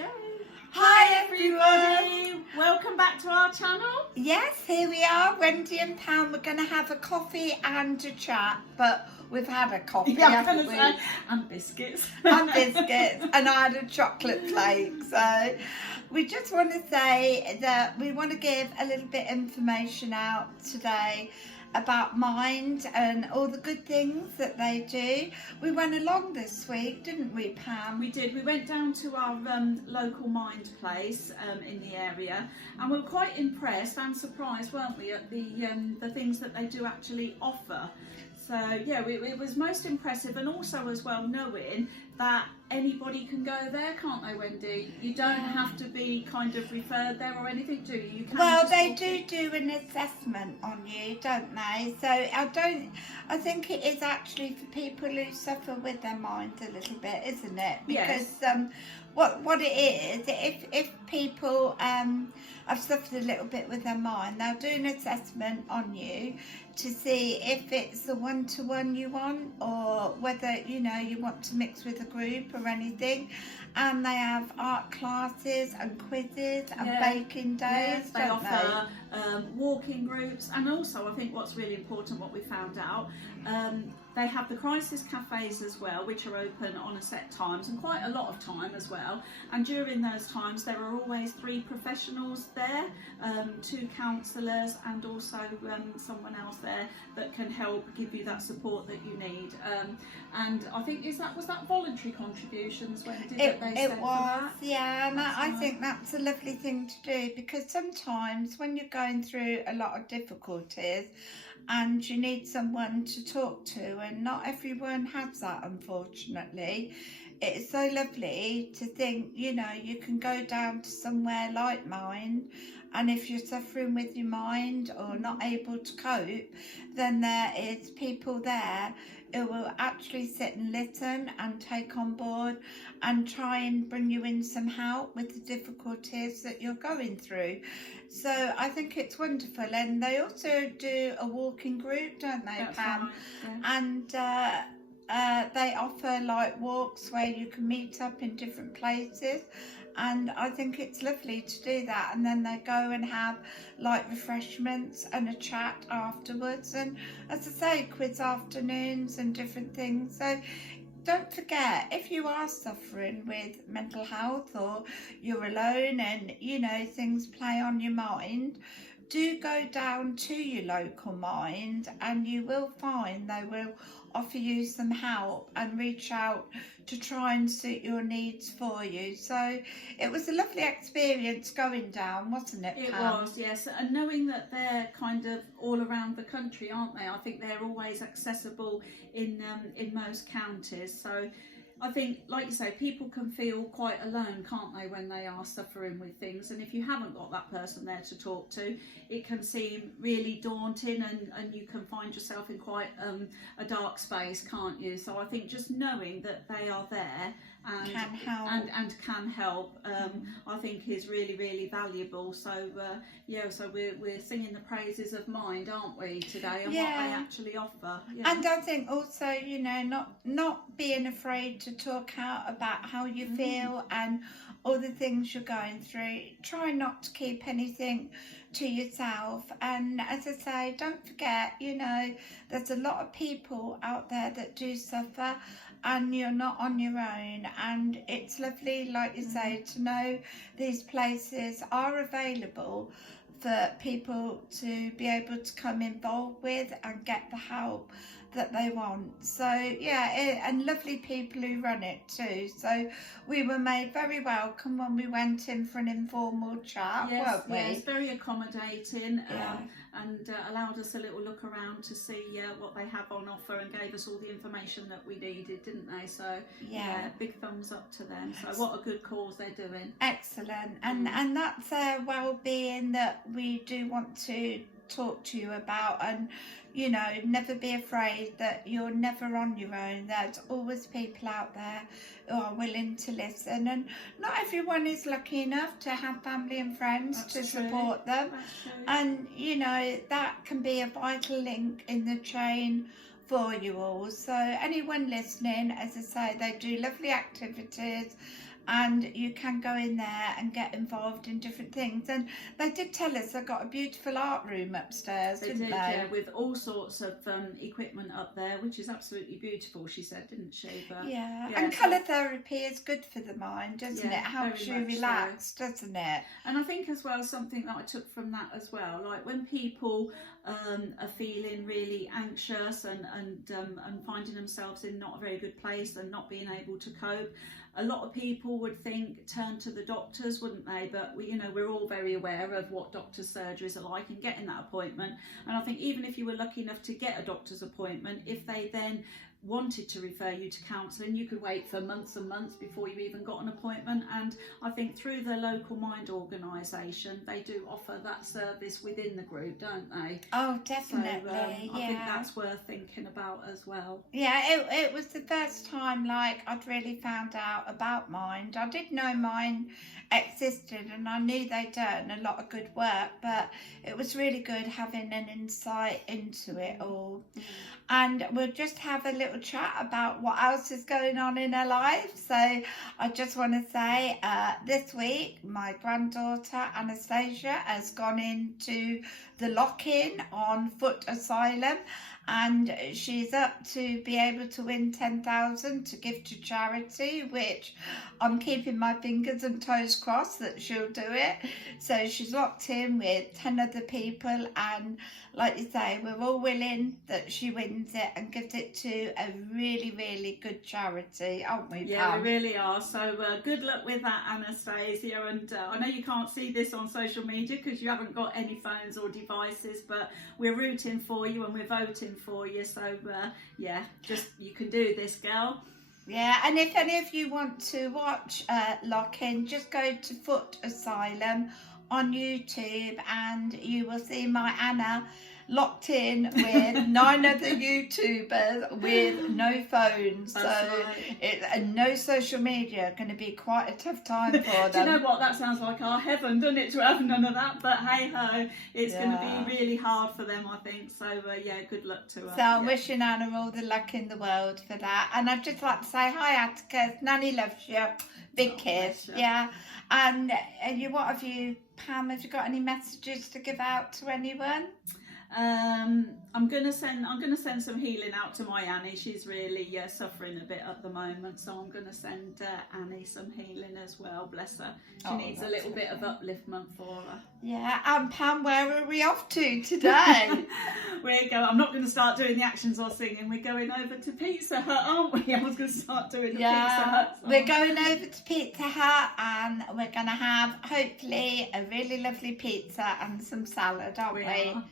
go. Hi everyone. Welcome back to our channel. Yes, here we are, Wendy and Pam. We're going to have a coffee and a chat, but we've had a coffee, haven't we? And biscuits. And biscuits, and I had a chocolate flake. So we just want to say that we want to give a little bit of information out today about Mind and all the good things that they do. We went along this week, didn't we, Pam? We did. We went down to our local Mind place in the area, and we were quite impressed and surprised, weren't we, at the things that they do actually offer. So yeah, it was most impressive, and also as well knowing that anybody can go there, can't they, Wendy? You don't have to be kind of referred there or anything, do you? You can Well, just they do an assessment on you, don't they? So I think it is actually for people who suffer with their minds a little bit, isn't it? Because yes. What it is, if people have suffered a little bit with their mind, they'll do an assessment on you to see if it's the one-to-one you want, or whether you want to mix with a group or anything. And they have art classes and quizzes and baking days. Yes, they offer walking groups, and also I think what's really important, what we found out, they have the crisis cafes as well, which are open on a set times and quite a lot of time as well. And during those times there are always 3 professionals there, 2 counsellors and also someone else there that can help give you that support that you need. And I think was that voluntary contributions when it was, yeah, and I think that's a lovely thing to do, because sometimes when you're going through a lot of difficulties and you need someone to talk to, and not everyone has that, unfortunately. It's so lovely to think, you can go down to somewhere like Mind, and if you're suffering with your mind or not able to cope, then there is people there who will actually sit and listen and take on board and try and bring you in some help with the difficulties that you're going through. So I think it's wonderful. And they also do a walking group, don't they, That's Pam? right, yeah. And they offer like walks where you can meet up in different places, and I think it's lovely to do that. And then they go and have like refreshments and a chat afterwards, and as I say, quiz afternoons and different things. So don't forget, if you are suffering with mental health, or you're alone and things play on your mind, do go down to your local Mind, and you will find they will offer you some help and reach out to try and suit your needs for you. So it was a lovely experience going down, wasn't it, It Pam? was, yes, and knowing that they're kind of all around the country, aren't they? I think they're always accessible in most counties. So I think, like you say, people can feel quite alone, can't they, when they are suffering with things? And if you haven't got that person there to talk to, it can seem really daunting, and you can find yourself in quite a dark space, can't you? So I think just knowing that they are there and can help, I think is really, really valuable. So so we're singing the praises of Mind, aren't we, today, and what they actually offer. Yeah. And I think also, not being afraid to talk out about how you feel and all the things you're going through. Try not to keep anything to yourself. And as I say, don't forget, there's a lot of people out there that do suffer, and you're not on your own. And it's lovely, like you say, to know these places are available for people to be able to come involved with and get the help that they want. So and lovely people who run it too. So we were made very welcome when we went in for an informal chat, weren't we? Yes, very accommodating, and allowed us a little look around to see what they have on offer, and gave us all the information that we needed, didn't they? So big thumbs up to them. So what a good cause they're doing. Excellent. And that's well-being that we do want to talk to you about. And never be afraid that you're never on your own. There's always people out there who are willing to listen, and not everyone is lucky enough to have family and friends to support them. And that can be a vital link in the chain for you all. So anyone listening, as I say, they do lovely activities, and you can go in there and get involved in different things. And they did tell us they've got a beautiful art room upstairs, didn't they? Yeah, with all sorts of equipment up there, which is absolutely beautiful, she said, didn't she? But, yeah, and colour therapy is good for the mind, doesn't it? Helps you relax, doesn't it? And I think as well, something that I took from that as well, like when people are feeling really anxious and finding themselves in not a very good place and not being able to cope, a lot of people would think turn to the doctors, wouldn't they? But we're all very aware of what doctors' surgeries are like and getting that appointment. And I think even if you were lucky enough to get a doctor's appointment, if they then wanted to refer you to counselling, you could wait for months and months before you even got an appointment. And I think through the local Mind organisation, they do offer that service within the group, don't they? Oh, definitely. So, I think that's worth thinking about as well. Yeah, it was the first time like I'd really found out about Mind. I did know Mind existed and I knew they'd done a lot of good work, but it was really good having an insight into it all. And we'll just have a little chat about what else is going on in her life. So I just want to say this week my granddaughter Anastasia has gone into the lock-in on Foot Asylum, and she's up to be able to win 10,000 to give to charity, which I'm keeping my fingers and toes crossed that she'll do it. So she's locked in with 10 other people, and like you say, we're all willing that she wins it and gives it to a really, really good charity, aren't we, Pam? Yeah, we really are. So good luck with that, Anastasia. And I know you can't see this on social media because you haven't got any phones or devices, but we're rooting for you and we're voting for you. So yeah, just you can do this, girl. Yeah, and if any of you want to watch Lock-In, just go to Foot Asylum on YouTube and you will see my Anna locked in with 9 other YouTubers with no phones. So right. And no social media, going to be quite a tough time for them. Do you know what? That sounds like our heaven, doesn't it, to have none of that? But hey ho, it's going to be really hard for them, I think. So yeah, good luck to her. So I'm wishing Anna all the luck in the world for that. And I'd just like to say hi, Atticus. Nanny loves you. Big kiss. Yeah. And what have you, Pam? Have you got any messages to give out to anyone? I'm gonna send some healing out to my Annie. She's really suffering a bit at the moment, so I'm gonna send Annie some healing as well. Bless her. She needs a little bit of upliftment for her. Yeah, and Pam, where are we off to today? I'm not going to start doing the actions or singing. We're going over to Pizza Hut, aren't we? I was going to start doing the Pizza Hut song. We're going over to Pizza Hut and we're going to have hopefully a really lovely pizza and some salad, aren't we?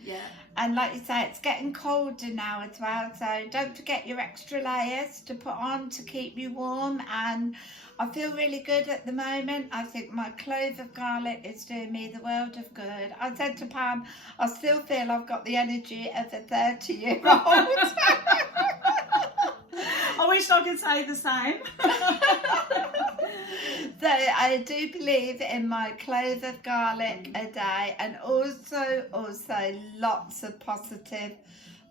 Yeah. And like you say, it's getting colder now as well, so don't forget your extra layers to put on to keep you warm. And I feel really good at the moment. I think my clove of garlic is doing me the world of good. I said to Pam, I still feel I've got the energy of a 30-year-old. I wish I could say the same. So I do believe in my clove of garlic a day, and also lots of positive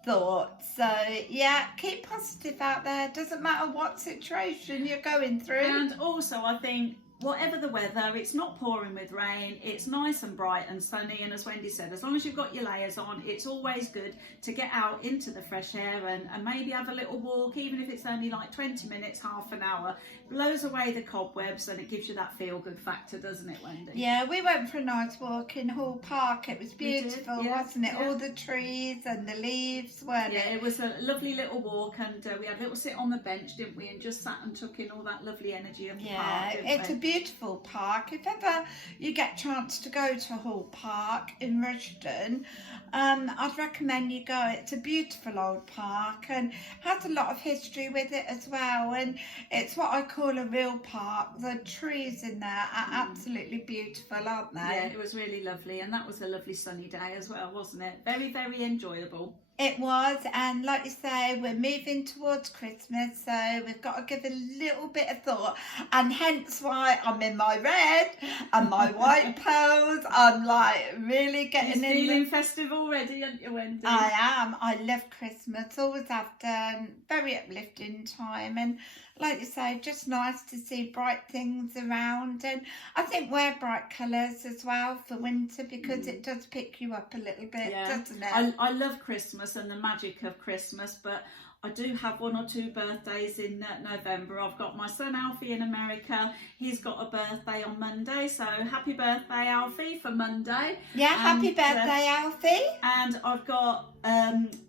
thoughts. So yeah, keep positive out there. Doesn't matter what situation you're going through. And also I think whatever the weather, it's not pouring with rain, it's nice and bright and sunny, and as Wendy said, as long as you've got your layers on, it's always good to get out into the fresh air and maybe have a little walk, even if it's only like 20 minutes, half an hour. It blows away the cobwebs and it gives you that feel-good factor, doesn't it, Wendy? Yeah, we went for a nice walk in Hall Park. It was beautiful, wasn't it? Yeah. All the trees and the leaves, weren't it? Yeah, it was a lovely little walk, and we had a little sit on the bench, didn't we, and just sat and took in all that lovely energy of the park. Yeah, it's a beautiful park. If ever you get a chance to go to Hall Park in Rushden, I'd recommend you go. It's a beautiful old park and has a lot of history with it as well, and it's what I call a real park. The trees in there are absolutely beautiful, aren't they? Yeah, it was really lovely, and that was a lovely sunny day as well, wasn't it? Very, very enjoyable. It was, and like you say, we're moving towards Christmas, so we've got to give a little bit of thought, and hence why I'm in my red and my white pearls. I'm like really getting in. Feeling festive already, aren't you, Wendy? I am. I love Christmas, always have done. Very uplifting time, and like you say, just nice to see bright things around. And I think wear bright colours as well for winter, because it does pick you up a little bit, doesn't it? I love Christmas and the magic of Christmas, but I do have 1 or 2 birthdays in November. I've got my son Alfie in America. He's got a birthday on Monday, so happy birthday, Alfie, for Monday. Yeah, happy birthday, Alfie. And I've got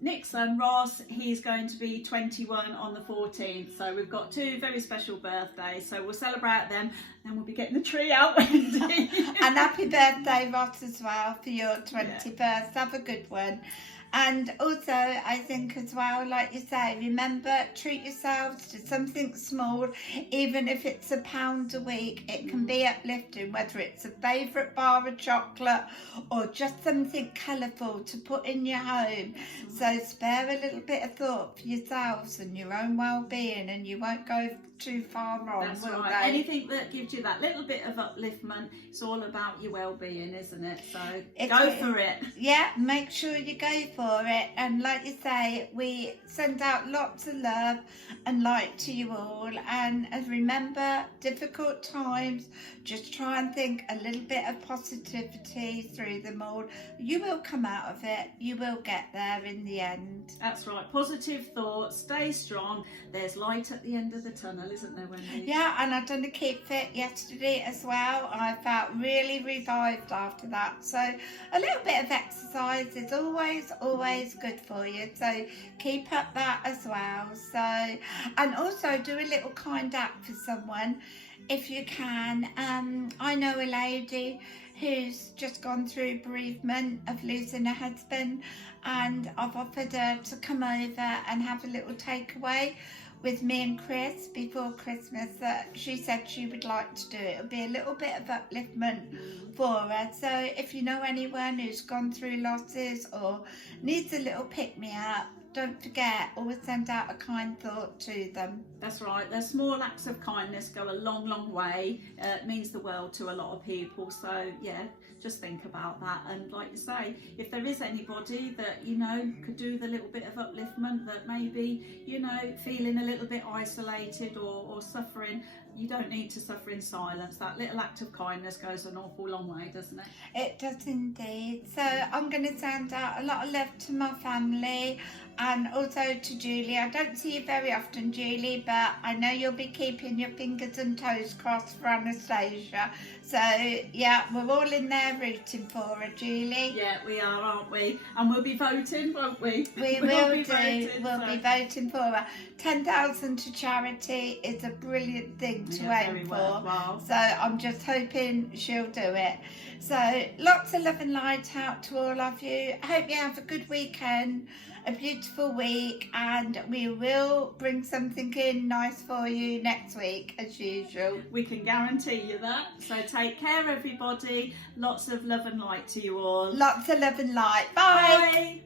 Nick's son Ross. He's going to be 21 on the 14th. So we've got 2 very special birthdays. So we'll celebrate them, and we'll be getting the tree out, Wendy. And happy birthday, Ross, as well, for your 21st. Have a good one. And also, I think as well, like you say, remember, treat yourselves to something small, even if it's £1 a week. It can be uplifting, whether it's a favourite bar of chocolate or just something colourful to put in your home. So spare a little bit of thought for yourselves and your own well-being, and you won't go too far wrong. That's right. Anything that gives you that little bit of upliftment, it's all about your well-being, isn't it? So go for it. Yeah, make sure you go for it. And like you say, we send out lots of love and light to you all. And remember, difficult times, just try and think a little bit of positivity through them all. You will come out of it. You will get there in the end. That's right. Positive thoughts. Stay strong. There's light at the end of the tunnel, isn't there, Wendy? Yeah, and I've done a Keep Fit yesterday as well. I felt really revived after that. So a little bit of exercise is always good for you. So keep up that as well. So, and also do a little kind act for someone if you can. I know a lady who's just gone through bereavement of losing her husband, and I've offered her to come over and have a little takeaway with me and Chris before Christmas. That she said she would like to do. It'll be a little bit of upliftment for her. So if you know anyone who's gone through losses or needs a little pick-me-up, don't forget, always send out a kind thought to them. That's right. Their small acts of kindness go a long way. It means the world to a lot of people. So yeah, just think about that. And like you say, if there is anybody that you know could do the little bit of upliftment, that maybe feeling a little bit isolated or suffering, you don't need to suffer in silence. That little act of kindness goes an awful long way, doesn't it? It does indeed. So I'm going to send out a lot of love to my family, and also to Julie. I don't see you very often, Julie, but I know you'll be keeping your fingers and toes crossed for Anastasia. So yeah, we're all in there rooting for her, Julie. Yeah, we are, aren't we? And we'll be voting, won't we? We will be voting for her. 10,000 to charity is a brilliant thing to aim for. Worthwhile. So I'm just hoping she'll do it. So lots of love and light out to all of you. I hope you have a good weekend, a beautiful week, and we will bring something in nice for you next week as usual. We can guarantee you that. So take care, everybody. Lots of love and light to you all. Lots of love and light. Bye. Bye.